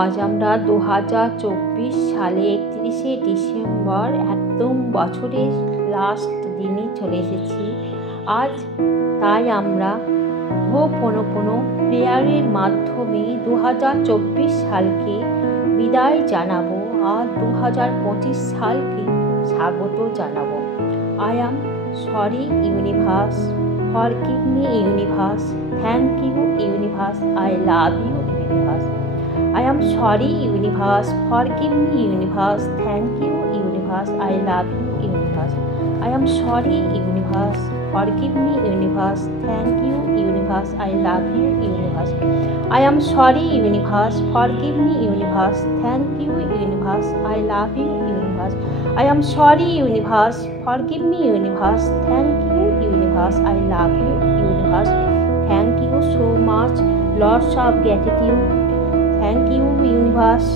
আজ আমরা 2024 সালে 31শে ডিসেম্বর একদম বছরের লাস্ট দিনে চলে এসেছি। আজ তাই আমরা হোপোনোপোনো প্রেয়ারের মাধ্যমে 2024 সালকে বিদায় জানাবো আর 2025 সালকে স্বাগত জানাবো। I am sorry universe, forgive me universe, thank you universe, I love you universe. I am sorry universe, forgive me universe, thank you universe, I love you universe. I am sorry universe, forgive me universe, thank you universe, I love you universe. I am sorry universe, forgive me universe, thank you universe, I love you universe. I am sorry universe, forgive me universe, thank you universe, I love you universe. Thank you so much, lots of gratitude. Thank you universe.